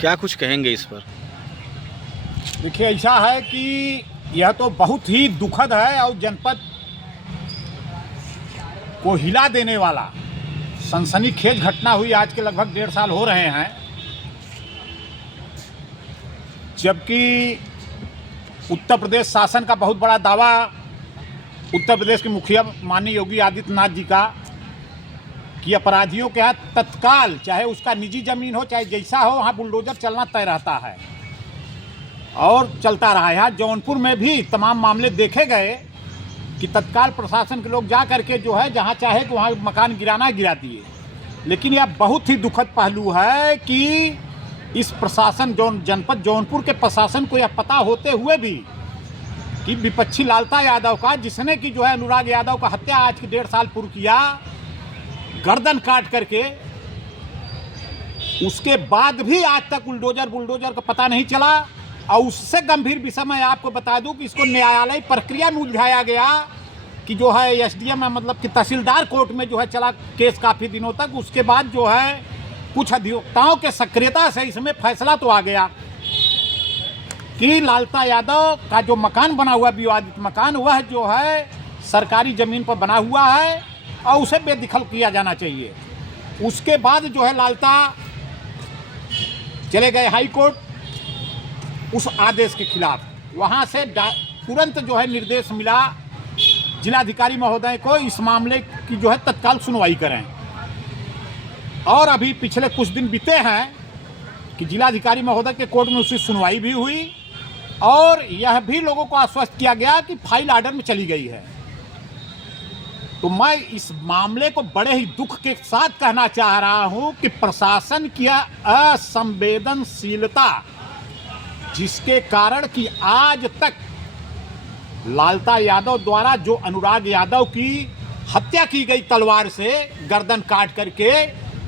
क्या कुछ कहेंगे इस पर? देखिए, ऐसा है कि यह तो बहुत ही दुखद है और जनपद को हिला देने वाला सनसनीखेज घटना हुई। आज के लगभग 1.5 साल हो रहे हैं, जबकि उत्तर प्रदेश शासन का बहुत बड़ा दावा, उत्तर प्रदेश के मुखिया माननीय योगी आदित्यनाथ जी का, कि अपराधियों के हाथ तत्काल, चाहे उसका निजी ज़मीन हो चाहे जैसा हो, वहाँ बुलडोजर चलना तय रहता है और चलता रहा है। यहाँ जौनपुर में भी तमाम मामले देखे गए कि तत्काल प्रशासन के लोग जा करके जो है जहाँ चाहे कि वहाँ मकान गिराना गिरा दिए। लेकिन यह बहुत ही दुखद पहलू है कि इस प्रशासन जनपद जौनपुर के प्रशासन को यह पता होते हुए भी कि विपक्षी लालता यादव का, जिसने कि जो है अनुराग यादव का हत्या आज के 1.5 साल पूर्व किया, गर्दन काट करके, उसके बाद भी आज तक बुलडोजर का पता नहीं चला। और उससे गंभीर विषय मैं आपको बता दूं कि इसको न्यायालय प्रक्रिया में उलझाया गया कि जो है एसडीएम में, मतलब कि तहसीलदार कोर्ट में जो है चला केस काफ़ी दिनों तक। उसके बाद जो है कुछ अधिवक्ताओं के सक्रियता से इसमें फैसला तो आ गया कि लालता यादव का जो मकान बना हुआ, विवादित मकान, वह जो है सरकारी ज़मीन पर बना हुआ है और उसे बेदखल किया जाना चाहिए। उसके बाद जो है लालता चले गए हाई कोर्ट उस आदेश के खिलाफ। वहाँ से तुरंत जो है निर्देश मिला जिलाधिकारी महोदय को इस मामले की जो है तत्काल सुनवाई करें। और अभी पिछले कुछ दिन बीते हैं कि जिलाधिकारी महोदय के कोर्ट में उसकी सुनवाई भी हुई और यह भी लोगों को आश्वस्त किया गया कि फाइल ऑर्डर में चली गई है। तो मैं इस मामले को बड़े ही दुख के साथ कहना चाह रहा हूं कि प्रशासन की असंवेदनशीलता, जिसके कारण कि आज तक लालता यादव द्वारा जो अनुराग यादव की हत्या की गई तलवार से गर्दन काट करके,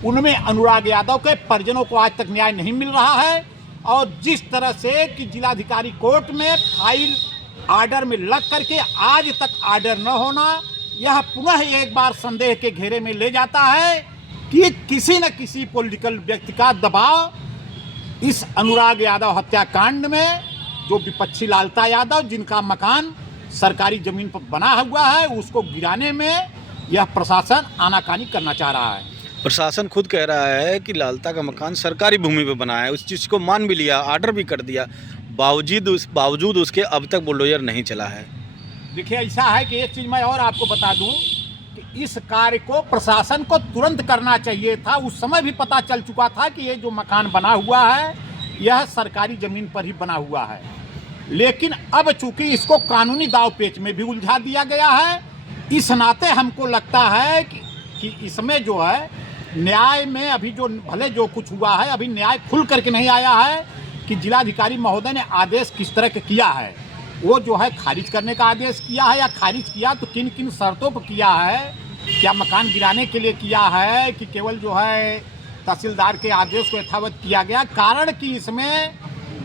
उनमें अनुराग यादव के परिजनों को आज तक न्याय नहीं मिल रहा है। और जिस तरह से कि जिलाधिकारी कोर्ट में फाइल ऑर्डर में लग करके आज तक ऑर्डर न होना, यह पुनः एक बार संदेह के घेरे में ले जाता है कि किसी न किसी पॉलिटिकल व्यक्ति का दबाव इस अनुराग यादव हत्याकांड में, जो विपक्षी लालता यादव जिनका मकान सरकारी ज़मीन पर बना हुआ है, उसको गिराने में यह प्रशासन आनाकानी करना चाह रहा है। प्रशासन खुद कह रहा है कि लालता का मकान सरकारी भूमि पे बना है, उस चीज़ को मान भी लिया, ऑर्डर भी कर दिया, बावजूद उसके अब तक बुलडोजर नहीं चला है। देखिए, ऐसा है कि एक चीज़ मैं और आपको बता दूं कि इस कार्य को प्रशासन को तुरंत करना चाहिए था। उस समय भी पता चल चुका था कि ये जो मकान बना हुआ है यह सरकारी ज़मीन पर ही बना हुआ है। लेकिन अब चूंकि इसको कानूनी दांव-पेच में भी उलझा दिया गया है, इस नाते हमको लगता है कि इसमें जो है न्याय में अभी जो भले जो कुछ हुआ है, अभी न्याय खुल करके नहीं आया है कि जिलाधिकारी महोदय ने आदेश किस तरह का किया है। वो जो है खारिज करने का आदेश किया है, या खारिज किया तो किन किन शर्तों पर किया है, क्या मकान गिराने के लिए किया है कि केवल जो है तहसीलदार के आदेश को यथावत किया गया। कारण कि इसमें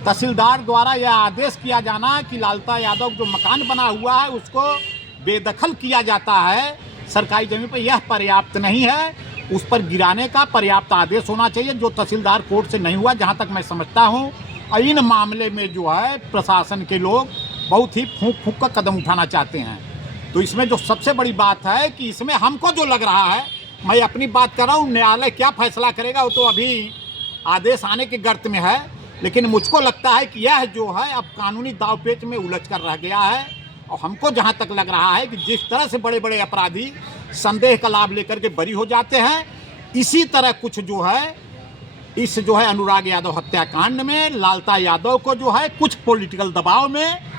तहसीलदार द्वारा यह आदेश किया जाना कि लालता यादव जो मकान बना हुआ है उसको बेदखल किया जाता है सरकारी ज़मीन पर, यह पर्याप्त नहीं है। उस पर गिराने का पर्याप्त आदेश होना चाहिए, जो तहसीलदार कोर्ट से नहीं हुआ, जहाँ तक मैं समझता हूँ। और इन मामले में जो है प्रशासन के लोग बहुत ही फूंक कर कदम उठाना चाहते हैं। तो इसमें जो सबसे बड़ी बात है कि इसमें हमको जो लग रहा है, मैं अपनी बात कर रहा हूँ, न्यायालय क्या फैसला करेगा वो तो अभी आदेश आने के गर्त में है। लेकिन मुझको लगता है कि यह जो है अब कानूनी दांव-पेच में उलझ कर रह गया है। और हमको जहाँ तक लग रहा है कि जिस तरह से बड़े बड़े अपराधी संदेह का लाभ लेकर के बरी हो जाते हैं, इसी तरह कुछ जो है इस जो है अनुराग यादव हत्याकांड में लालता यादव को जो है कुछ पॉलिटिकल दबाव में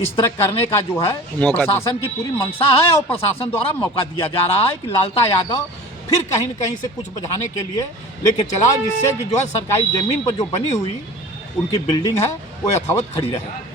इस तरह करने का जो है प्रशासन की पूरी मंशा है और प्रशासन द्वारा मौका दिया जा रहा है कि लालता यादव फिर कहीं न कहीं से कुछ बचाने के लिए लेके चला, जिससे कि जो है सरकारी ज़मीन पर जो बनी हुई उनकी बिल्डिंग है वो यथावत खड़ी रहे।